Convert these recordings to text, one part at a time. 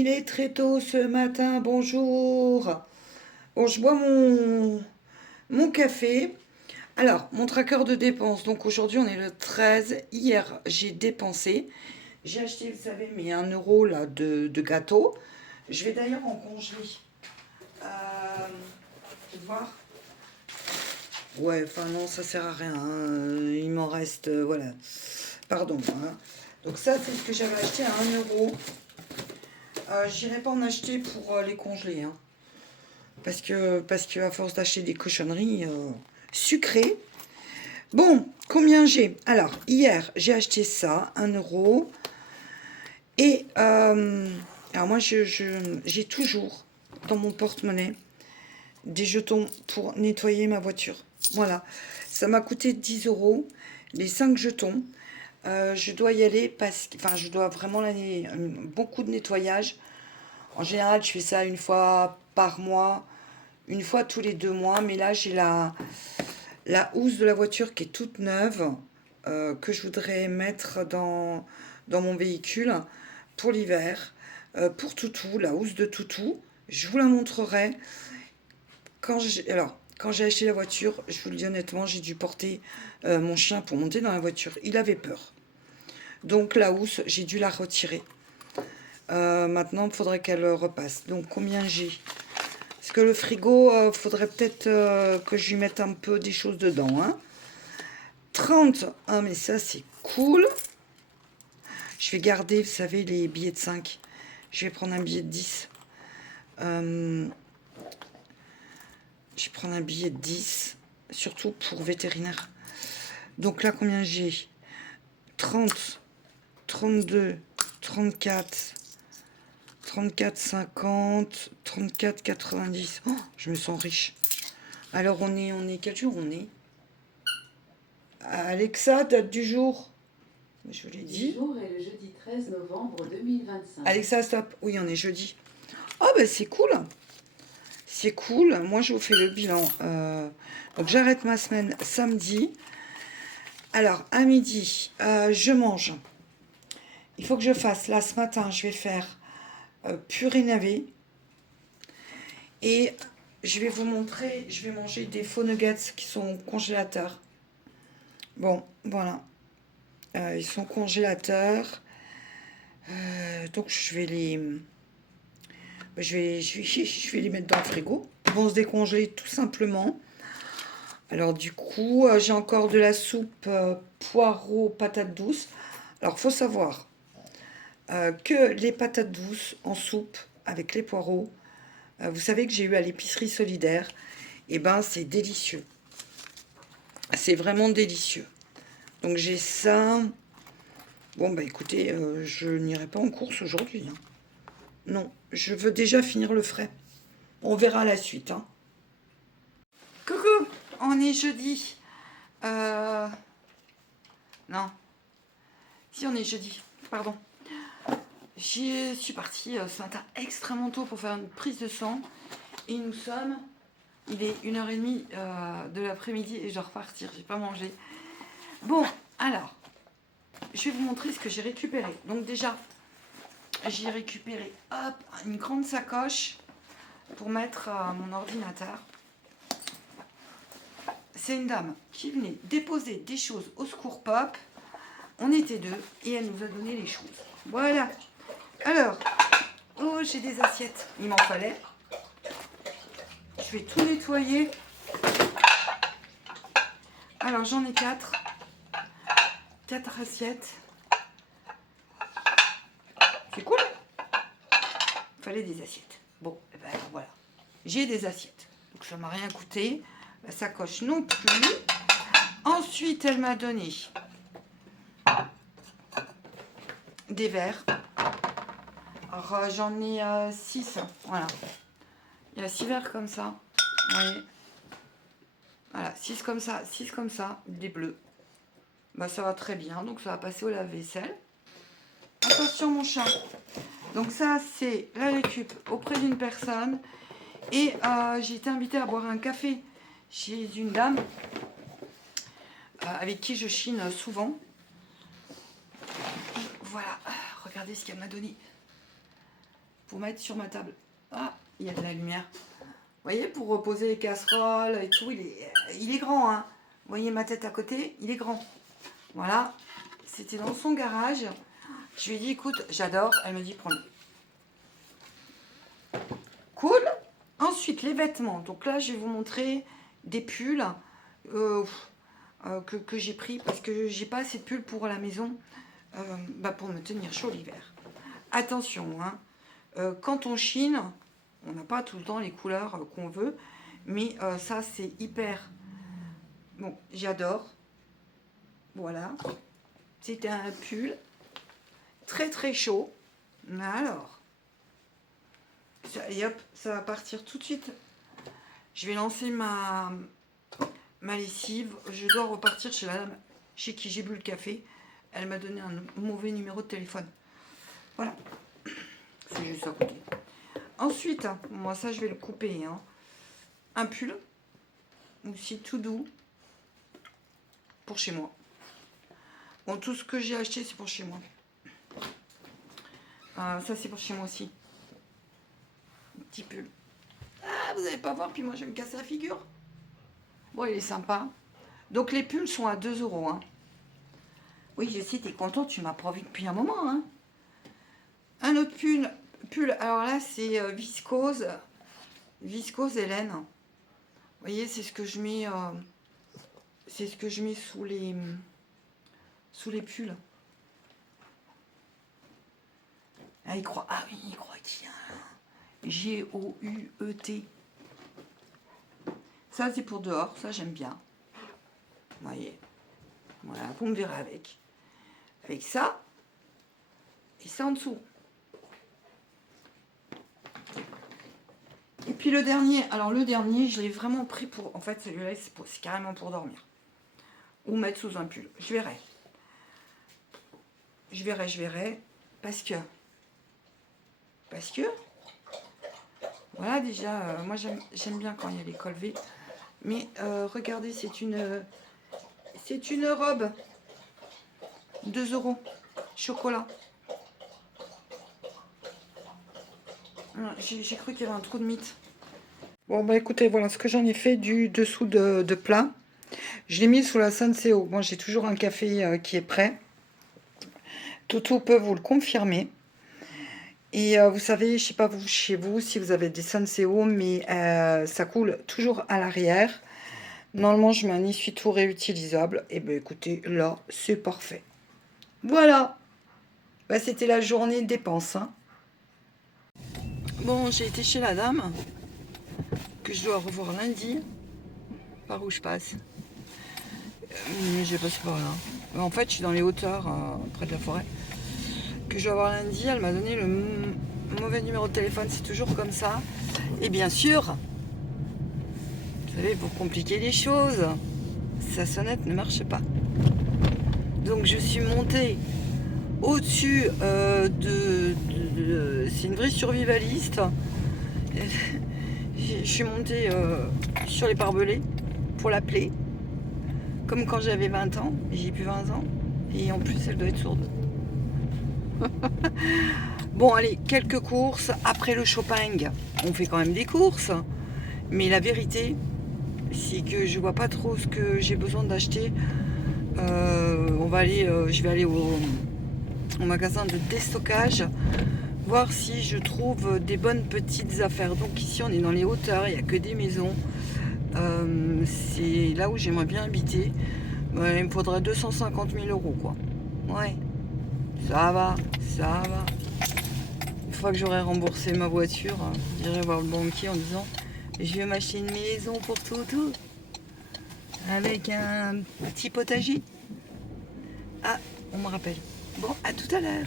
Il est très tôt ce matin, bonjour. Bon, je bois mon café. Alors, mon tracker de dépenses. Donc aujourd'hui, on est le 13. Hier, j'ai dépensé. J'ai acheté, vous savez, mais 1 € là de gâteau. Je vais d'ailleurs en congeler. Je vais voir. Ouais, enfin non, ça sert à rien, hein. Il m'en reste, voilà. Pardon, hein. Donc ça, c'est ce que j'avais acheté à 1 €. J'irai pas en acheter pour les congeler, hein. Parce que à force d'acheter des cochonneries sucrées. Bon, combien j'ai? Alors, hier, j'ai acheté ça, 1 €. Et alors moi, j'ai toujours dans mon porte-monnaie des jetons pour nettoyer ma voiture. Voilà, ça m'a coûté 10 €, les 5 jetons. Je dois y aller parce que, enfin, je dois vraiment aller, beaucoup de nettoyage. En général, je fais ça une fois par mois, une fois tous les 2 mois. Mais là, j'ai la housse de la voiture qui est toute neuve, que je voudrais mettre dans mon véhicule pour l'hiver. Pour Toutou, la housse de Toutou. Je vous la montrerai. Quand j'ai acheté la voiture, je vous le dis honnêtement, j'ai dû porter mon chien pour monter dans la voiture. Il avait peur. Donc la housse, j'ai dû la retirer. Maintenant, il faudrait qu'elle repasse. Donc combien j'ai? Parce que le frigo, faudrait peut-être que je lui mette un peu des choses dedans, hein. 30. Ah, mais ça, c'est cool. Je vais garder, vous savez, les billets de 5. Je vais prendre un billet de 10. Je vais prendre un billet de 10, surtout pour vétérinaire. Donc là, combien j'ai? 30, 32, 34, 34, 50, 34, 90. Oh, je me sens riche. Alors, on est quel jour on est? Alexa, date du jour. Je vous l'ai dit. Le jour est le jeudi 13 novembre 2025. Alexa, stop. Oui, on est jeudi. Oh, ben c'est cool. C'est cool. Moi, je vous fais le bilan. Donc, j'arrête ma semaine samedi. Alors, à midi, je mange. Il faut que je fasse. Là, ce matin, je vais faire purée navet. Et je vais vous montrer, je vais manger des faux nuggets qui sont au congélateur. Bon, voilà. Ils sont congélateurs. Donc, je vais les mettre dans le frigo. Ils vont se décongeler tout simplement. Alors du coup, j'ai encore de la soupe poireaux patates douces. Alors faut savoir que les patates douces en soupe avec les poireaux, vous savez que j'ai eu à l'épicerie solidaire, et ben c'est délicieux. C'est vraiment délicieux. Donc j'ai ça. Bon bah écoutez, je n'irai pas en course aujourd'hui, hein. Non, je veux déjà finir le frais. On verra la suite, hein. Coucou, on est jeudi. Non. Si, on est jeudi. Pardon. Je suis partie ce matin extrêmement tôt pour faire une prise de sang. Et nous sommes... Il est 1h30 de l'après-midi et je dois repartir. J'ai pas mangé. Bon, alors. Je vais vous montrer ce que j'ai récupéré. Donc déjà, j'ai récupéré, hop, une grande sacoche pour mettre mon ordinateur. C'est une dame qui venait déposer des choses au Secours Pop. On était deux et elle nous a donné les choses. Voilà. Alors, oh, j'ai des assiettes. Il m'en fallait. Je vais tout nettoyer. Alors, j'en ai 4. 4 assiettes. C'est cool. Il fallait des assiettes. Bon, et ben voilà. J'ai des assiettes. Donc, ça m'a rien coûté. La sacoche non plus. Ensuite, elle m'a donné des verres. Alors, j'en ai 6. Voilà. Il y a 6 verres comme ça. Vous voyez. Voilà, 6 comme ça, 6 comme ça, des bleus. Bah, ça va très bien, donc ça va passer au lave-vaisselle. Attention mon chat. Donc ça, c'est la récup auprès d'une personne. Et j'ai été invitée à boire un café chez une dame avec qui je chine souvent. Voilà, regardez ce qu'elle m'a donné. pour mettre sur ma table. Ah, il y a de la lumière. Vous voyez, pour reposer les casseroles et tout, il est grand. Hein. Vous voyez ma tête à côté, il est grand. Voilà, c'était dans son garage. Je lui ai dit, écoute, j'adore. Elle me dit, prends-le. Cool. Ensuite, les vêtements. Donc là, je vais vous montrer des pulls que j'ai pris parce que j'ai pas assez de pulls pour la maison pour me tenir chaud l'hiver. Attention, hein, quand on chine, on n'a pas tout le temps les couleurs qu'on veut, mais ça, c'est hyper... Bon, j'adore. Voilà. C'était un pull très très chaud. Alors... Et hop, ça va partir tout de suite. Je vais lancer ma lessive. Je dois repartir chez la dame chez qui j'ai bu le café. Elle m'a donné un mauvais numéro de téléphone. Voilà. C'est juste à côté. Ensuite, moi ça je vais le couper. Hein. Un pull. Aussi tout doux. Pour chez moi. Bon, tout ce que j'ai acheté c'est pour chez moi. Ça c'est pour chez moi aussi. Petit pull. Ah, vous n'allez pas voir, puis moi je vais me casser la figure. Bon, il est sympa. Donc les pulls sont à 2 €. Hein. Oui, je sais, t'es content, tu m'as pas vu depuis un moment. Hein. Un autre pull, alors là c'est viscose Hélène. Vous voyez, c'est ce que je mets, sous les pulls. Ah, il croit qu'il y a G-O-U-E-T. Ça, c'est pour dehors. Ça, j'aime bien. Vous voyez. Voilà, vous me verrez avec. Avec ça. Et ça en dessous. Et puis le dernier. Alors, le dernier, je l'ai vraiment pris pour... En fait, celui-là, c'est carrément pour dormir. Ou mettre sous un pull. Je verrai. Je verrai. Parce que... Voilà, déjà, moi j'aime bien quand il y a les cols V. Mais regardez, c'est une robe. 2 €. Chocolat. J'ai cru qu'il y avait un trou de mythe. Bon, bah écoutez, voilà ce que j'en ai fait du dessous de plat. Je l'ai mis sous la Senseo. Moi, j'ai toujours un café qui est prêt. Toutou peut vous le confirmer. Et vous savez, je sais pas vous, chez vous, si vous avez des Senseo, mais ça coule toujours à l'arrière. Normalement, je mets un essuie-tout réutilisable. Et ben écoutez, là, c'est parfait. Voilà. Bah, c'était la journée de dépenses. Hein. Bon, j'ai été chez la dame, que je dois revoir lundi. Par où je passe. Mais je passe par là. En fait, je suis dans les hauteurs, près de la forêt. Que je dois voir lundi, elle m'a donné le mauvais numéro de téléphone, c'est toujours comme ça. Et bien sûr, vous savez, pour compliquer les choses, sa sonnette ne marche pas. Donc je suis montée au-dessus c'est une vraie survivaliste. Je suis montée sur les barbelés pour l'appeler, comme quand j'avais 20 ans, j'ai plus 20 ans, et en plus elle doit être sourde. Bon, allez, quelques courses. Après le shopping, on fait quand même des courses. Mais la vérité, c'est que je vois pas trop ce que j'ai besoin d'acheter. Je vais aller au magasin de déstockage, voir si je trouve des bonnes petites affaires. Donc ici, on est dans les hauteurs, il n'y a que des maisons. C'est là où j'aimerais bien habiter. Il me faudrait 250 000 €, quoi. Ouais. Ça va. Une fois que j'aurai remboursé ma voiture, j'irai voir le banquier en disant je vais m'acheter une maison pour tout avec un petit potager. Ah, on me rappelle. Bon, à tout à l'heure.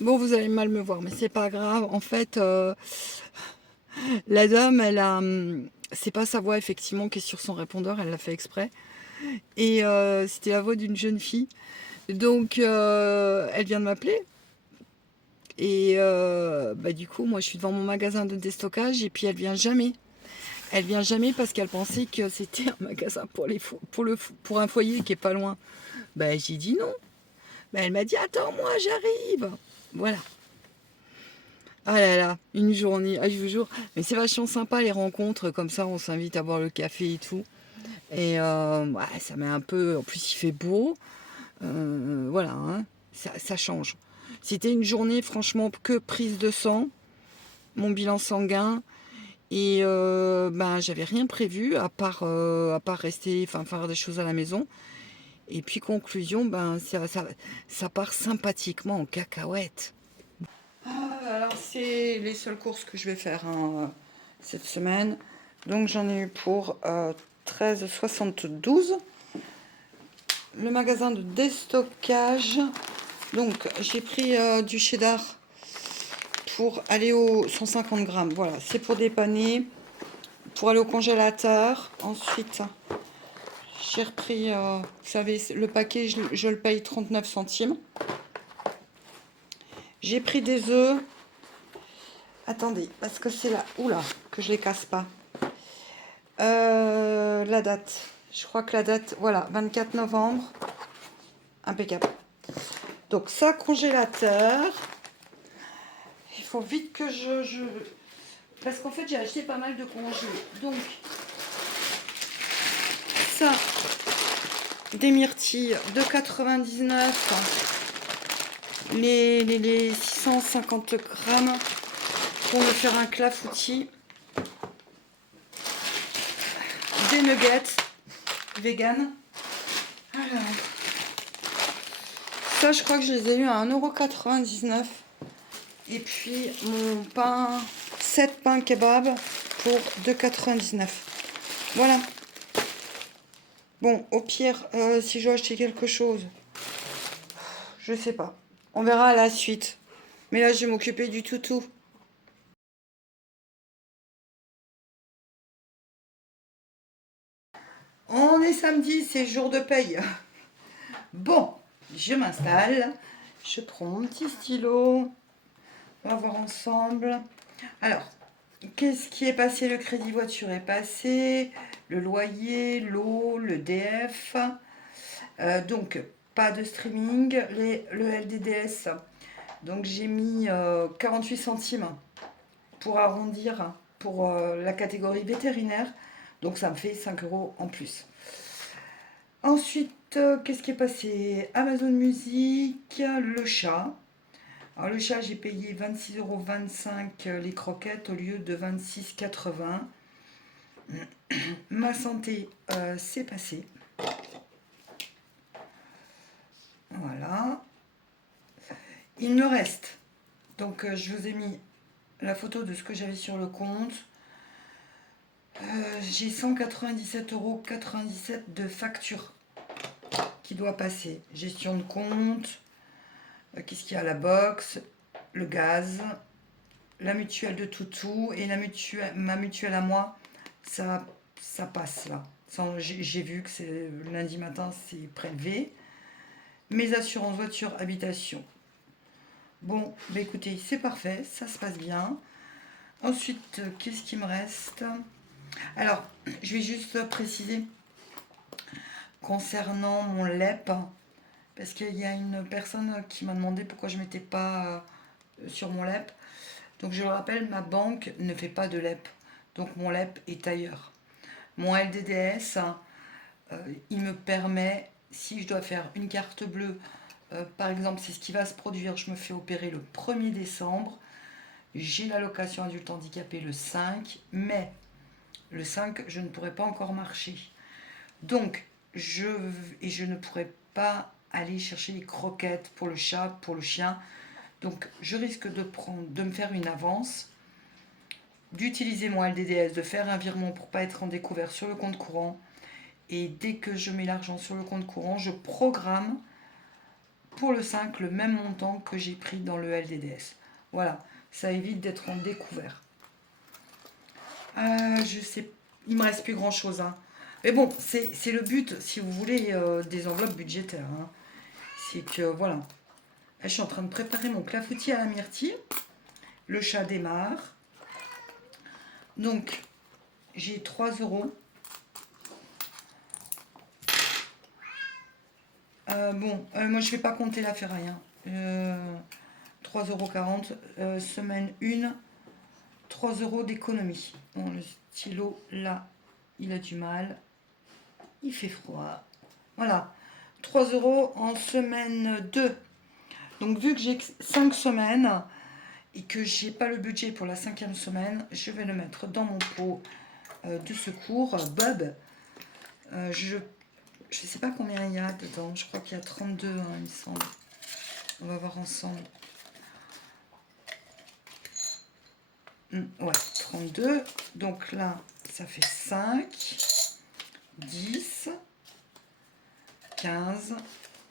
Bon, vous allez mal me voir, mais c'est pas grave. En fait, la dame, c'est pas sa voix effectivement qui est sur son répondeur, elle l'a fait exprès. Et c'était la voix d'une jeune fille. Donc, elle vient de m'appeler. Et du coup, moi, je suis devant mon magasin de déstockage et puis elle vient jamais. Elle vient jamais parce qu'elle pensait que c'était un magasin pour un foyer qui est pas loin. J'ai dit non. Elle m'a dit attends, moi, j'arrive. Voilà. Ah là là, une journée, ah, je vous jure. Mais c'est vachement sympa les rencontres, comme ça on s'invite à boire le café et tout. Et ouais, ça met un peu, en plus il fait beau, voilà, hein, ça change. C'était une journée franchement que prise de sang, mon bilan sanguin, et ben j'avais rien prévu à part rester, enfin faire des choses à la maison. Et puis conclusion, ben ça part sympathiquement en cacahuète. Alors c'est les seules courses que je vais faire hein, cette semaine. Donc j'en ai eu pour 13,72. Le magasin de déstockage. Donc j'ai pris du cheddar pour aller au 150 grammes. Voilà, c'est pour dépanner, pour aller au congélateur. Ensuite, j'ai repris, vous savez, le paquet, je le paye 39 centimes. J'ai pris des œufs. Attendez, parce que c'est là, oula, que je les casse pas. La date, je crois que la date, voilà, 24 novembre. Impeccable. Donc ça, congélateur. Il faut vite que parce qu'en fait, j'ai acheté pas mal de congés. Donc, ça, des myrtilles de 99, les 650 grammes pour me faire un clafoutis. Des nuggets vegan. Alors, ça, je crois que je les ai eu à 1,99 €. Et puis, mon pain, 7 pains kebab pour 2,99 €. Voilà. Bon, au pire, si je dois acheter quelque chose, je sais pas. On verra à la suite. Mais là, je vais m'occuper du toutou. On est samedi, c'est jour de paye. Bon, je m'installe. Je prends mon petit stylo. On va voir ensemble. Alors, qu'est-ce qui est passé? Le crédit voiture est passé. Le loyer, l'eau, le DF. Donc, pas de streaming. Le LDDS. Donc, j'ai mis 48 centimes pour arrondir pour la catégorie vétérinaire. Donc, ça me fait 5 € en plus. Ensuite, qu'est-ce qui est passé? Amazon Music, le chat. Alors le chat, j'ai payé 26,25 € les croquettes au lieu de 26,80 €. Ma santé, c'est passé. Voilà. Il me reste. Donc je vous ai mis la photo de ce que j'avais sur le compte. J'ai 197,97 € de facture qui doit passer. Gestion de compte. Qu'est-ce qu'il y a? La box, le gaz, la mutuelle de toutou et ma mutuelle à moi, ça passe là. J'ai vu que c'est lundi matin, c'est prélevé. Mes assurances voiture, habitation. Bon, bah écoutez, c'est parfait, ça se passe bien. Ensuite, qu'est-ce qui me reste? Alors, je vais juste préciser concernant mon LEP, parce qu'il y a une personne qui m'a demandé pourquoi je ne mettais pas sur mon LEP. Donc je le rappelle, ma banque ne fait pas de LEP. Donc mon LEP est ailleurs. Mon LDDS, il me permet, si je dois faire une carte bleue, par exemple, c'est ce qui va se produire, je me fais opérer le 1er décembre. J'ai l'allocation adulte handicapé le 5, mais le 5, je ne pourrai pas encore marcher. Donc, je ne pourrai pas aller chercher les croquettes pour le chat, pour le chien. Donc, je risque de me faire une avance, d'utiliser mon LDDS, de faire un virement pour ne pas être en découvert sur le compte courant. Et dès que je mets l'argent sur le compte courant, je programme pour le 5 le même montant que j'ai pris dans le LDDS. Voilà, ça évite d'être en découvert. Je sais, il me reste plus grand chose. Hein. Mais bon, c'est le but, si vous voulez, des enveloppes budgétaires. Hein. C'est que, voilà. Là, je suis en train de préparer mon clafoutis à la myrtille. Le chat démarre. Donc, j'ai 3 €. Bon, moi, je vais pas compter la ferraille. Hein. 3,40 €. Semaine 1, 3 € d'économie. Bon, le stylo, là, il a du mal. Il fait froid. Voilà. 3 € en semaine 2. Donc, vu que j'ai 5 semaines et que j'ai pas le budget pour la 5e semaine, je vais le mettre dans mon pot de secours, Bob. Je sais pas combien il y a dedans. Je crois qu'il y a 32, hein, il me semble. On va voir ensemble. Ouais, 32. Donc là, ça fait 5, 10, 15,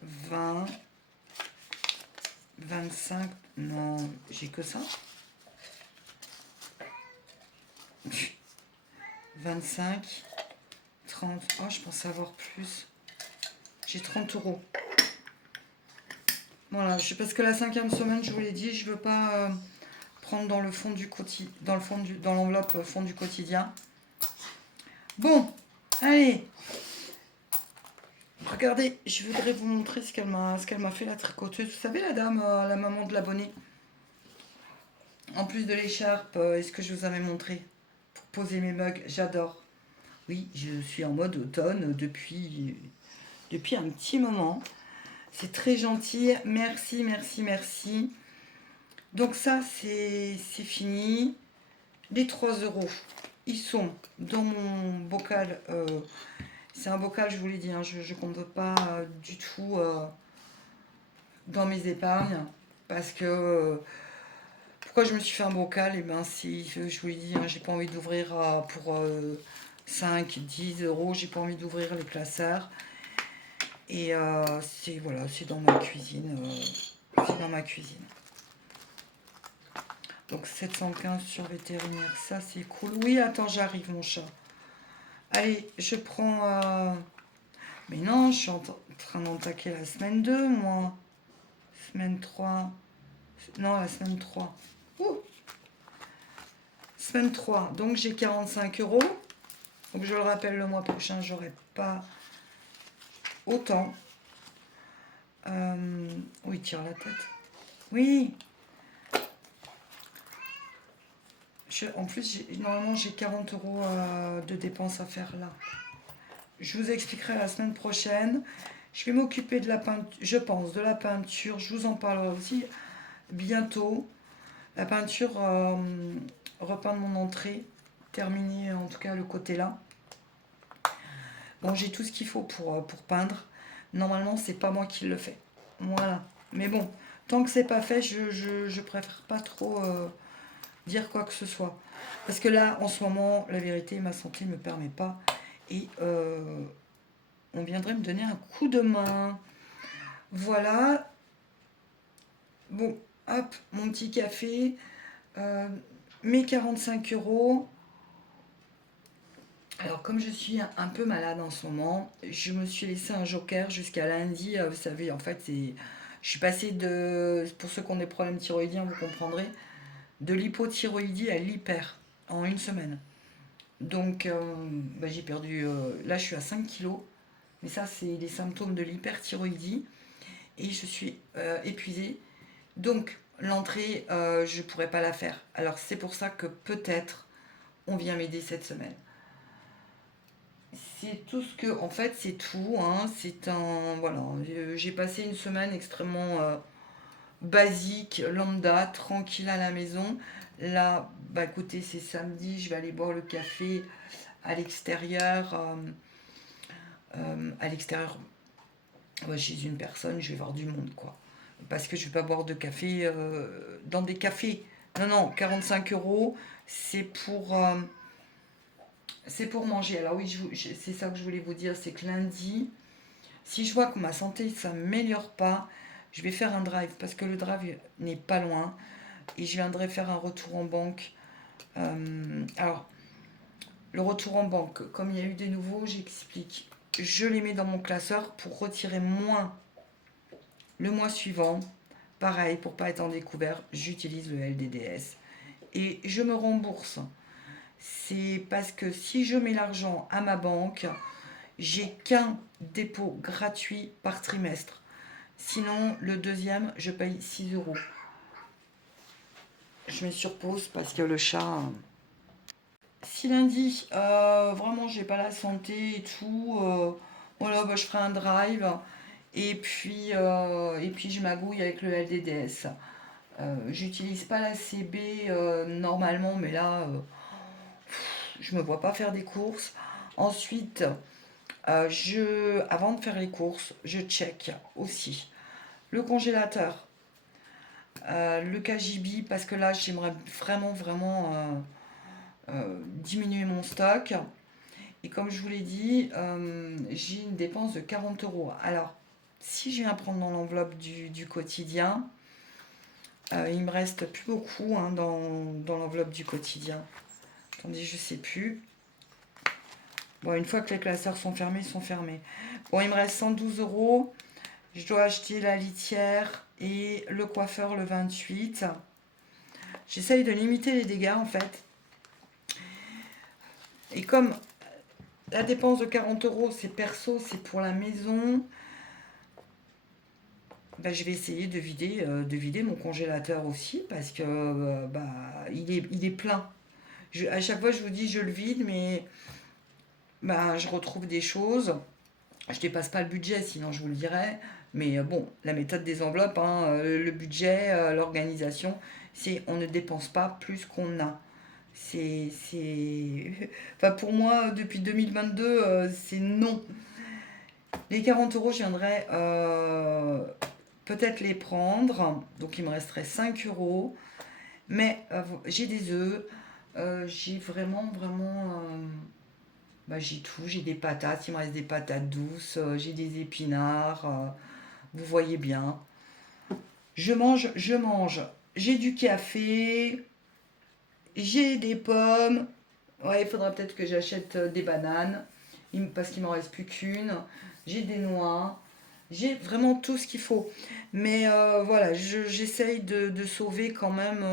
20, 25. Non, j'ai que ça. 25, 30. Oh, je pensais avoir plus. J'ai 30 €. Voilà, parce que la 5e semaine, je vous l'ai dit, je veux pas prendre dans le fond du dans l'enveloppe fond du quotidien. Bon, allez. Regardez, je voudrais vous montrer ce qu'elle m'a fait, la tricoteuse. Vous savez, la dame, la maman de l'abonné. En plus de l'écharpe, est-ce que je vous avais montré pour poser mes mugs? J'adore. Oui, je suis en mode automne depuis un petit moment. C'est très gentil. Merci, merci, merci. Donc ça, c'est fini. Les 3 €, ils sont dans mon bocal. C'est un bocal, je vous l'ai dit, hein, je ne compte pas du tout dans mes épargnes. Parce que... pourquoi je me suis fait un bocal? Et ben si, je vous l'ai dit, hein, j'ai pas envie d'ouvrir pour 5, 10 €. J'ai pas envie d'ouvrir les classeurs. Et c'est voilà, c'est dans ma cuisine. C'est dans ma cuisine. Donc 715 sur vétérinaire, ça c'est cool. Oui, attends, j'arrive mon chat. Allez, je prends... Mais non, je suis en train d'entaquer la semaine 2, moi. Semaine 3. Non, la semaine 3. Ouh. Semaine 3. Donc j'ai 45 €. Donc je le rappelle, le mois prochain, j'aurai pas autant. Oui, tire la tête. Oui. En plus, normalement, j'ai 40 € de dépenses à faire là. Je vous expliquerai la semaine prochaine. Je vais m'occuper de la peinture, je pense, de la peinture. Je vous en parlerai aussi bientôt. La peinture, repeindre mon entrée, terminer en tout cas le côté là. Bon, j'ai tout ce qu'il faut pour peindre. Normalement, c'est pas moi qui le fais. Voilà. Mais bon, tant que c'est pas fait, je préfère pas trop dire quoi que ce soit. Parce que là, en ce moment, la vérité, ma santé ne me permet pas. Et on viendrait me donner un coup de main. Voilà. Bon, hop, mon petit café. Mes 45 €. Alors, comme je suis un peu malade en ce moment, je me suis laissé un joker jusqu'à lundi. Vous savez, en fait, je suis passée de... Pour ceux qui ont des problèmes thyroïdiens, vous comprendrez. De l'hypothyroïdie à l'hyper en une semaine. Donc, j'ai perdu... là, je suis à 5 kilos. Mais ça, c'est les symptômes de l'hyperthyroïdie. Et je suis épuisée. Donc, l'entrée, je ne pourrais pas la faire. Alors, c'est pour ça que peut-être on vient m'aider cette semaine. C'est tout ce que... En fait, c'est tout. Hein. C'est un... Voilà. J'ai passé une semaine extrêmement basique, lambda, tranquille à la maison. Là, écoutez, c'est samedi. Je vais aller boire le café à l'extérieur. Ouais, chez une personne, je vais voir du monde, quoi. Parce que je ne vais pas boire de café dans des cafés. Non, 45 €, c'est pour manger. Alors oui, c'est ça que je voulais vous dire, c'est que lundi, si je vois que ma santé ne s'améliore pas, je vais faire un drive, parce que le drive n'est pas loin, et je viendrai faire un retour en banque. Alors, le retour en banque, comme il y a eu des nouveaux, j'explique. Je les mets dans mon classeur pour retirer moins le mois suivant. Pareil, pour pas être en découvert, j'utilise le LDDS et je me rembourse. C'est parce que si je mets l'argent à ma banque, j'ai qu'un dépôt gratuit par trimestre. Sinon, le deuxième, je paye 6 €. je mets sur pause parce que le chat... Si lundi, vraiment, j'ai pas la santé et tout, voilà, bah, je ferai un drive. Et puis je magouille avec le LDDS. J'utilise pas la CB normalement, mais là, je me vois pas faire des courses. Ensuite, avant de faire les courses, je check aussi le congélateur, le KGB, parce que là, j'aimerais vraiment diminuer mon stock. Et comme je vous l'ai dit, j'ai une dépense de 40 euros. Alors, si je viens prendre dans l'enveloppe du quotidien, il me reste plus beaucoup hein, dans l'enveloppe du quotidien. Attendez, je sais plus. Bon, une fois que les classeurs sont fermés, ils sont fermés. Bon, il me reste 112 euros. Je dois acheter la litière et le coiffeur le 28. J'essaye de limiter les dégâts en fait. Et comme la dépense de 40 euros, c'est perso, c'est pour la maison, bah, je vais essayer de vider mon congélateur aussi parce que bah, il est plein. À chaque fois, je vous dis, je le vide, mais bah, je retrouve des choses. Je dépasse pas le budget, sinon je vous le dirais. Mais bon, la méthode des enveloppes, hein, le budget, l'organisation, c'est on ne dépense pas plus qu'on a. Enfin, pour moi, depuis 2022, c'est non. Les 40 euros, je viendrais peut-être les prendre. Donc, il me resterait 5 euros. Mais j'ai des œufs. J'ai vraiment... bah, j'ai tout. J'ai des patates. Il me reste des patates douces. J'ai des épinards. Vous voyez bien. Je mange. J'ai du café. J'ai des pommes. Ouais, il faudra peut-être que j'achète des bananes. Parce qu'il m'en reste plus qu'une. J'ai des noix. J'ai vraiment tout ce qu'il faut. Mais voilà, j'essaye de sauver quand même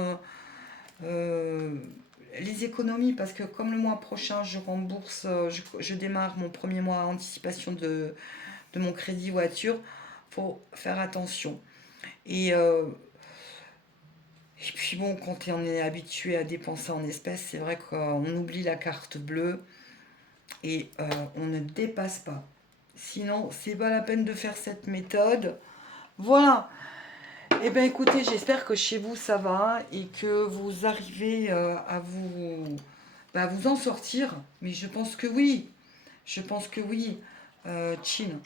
euh, les économies. Parce que comme le mois prochain, je rembourse, je démarre mon premier mois à anticipation de mon crédit voiture, faut faire attention. Et, euh, et puis bon, quand on est habitué à dépenser en espèces, c'est vrai qu'on oublie la carte bleue et on ne dépasse pas. Sinon, c'est pas la peine de faire cette méthode. Voilà. Eh bien écoutez, j'espère que chez vous ça va et que vous arrivez à vous en sortir. Mais je pense que oui. Je pense que oui. Chin.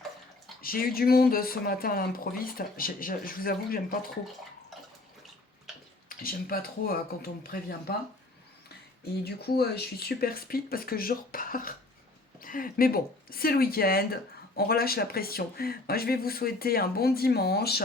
J'ai eu du monde ce matin à l'improviste. Je vous avoue que j'aime pas trop. J'aime pas trop quand on me prévient pas. Et du coup, je suis super speed parce que je repars. Mais bon, c'est le week-end. On relâche la pression. Moi, je vais vous souhaiter un bon dimanche,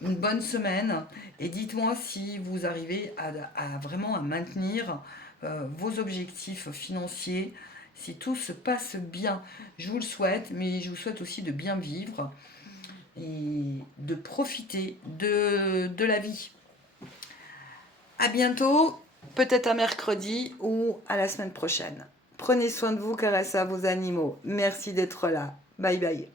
une bonne semaine. Et dites-moi si vous arrivez à vraiment à maintenir vos objectifs financiers. Si tout se passe bien, je vous le souhaite, mais je vous souhaite aussi de bien vivre et de profiter de la vie. À bientôt, peut-être à mercredi ou à la semaine prochaine. Prenez soin de vous, caressez à vos animaux. Merci d'être là. Bye bye.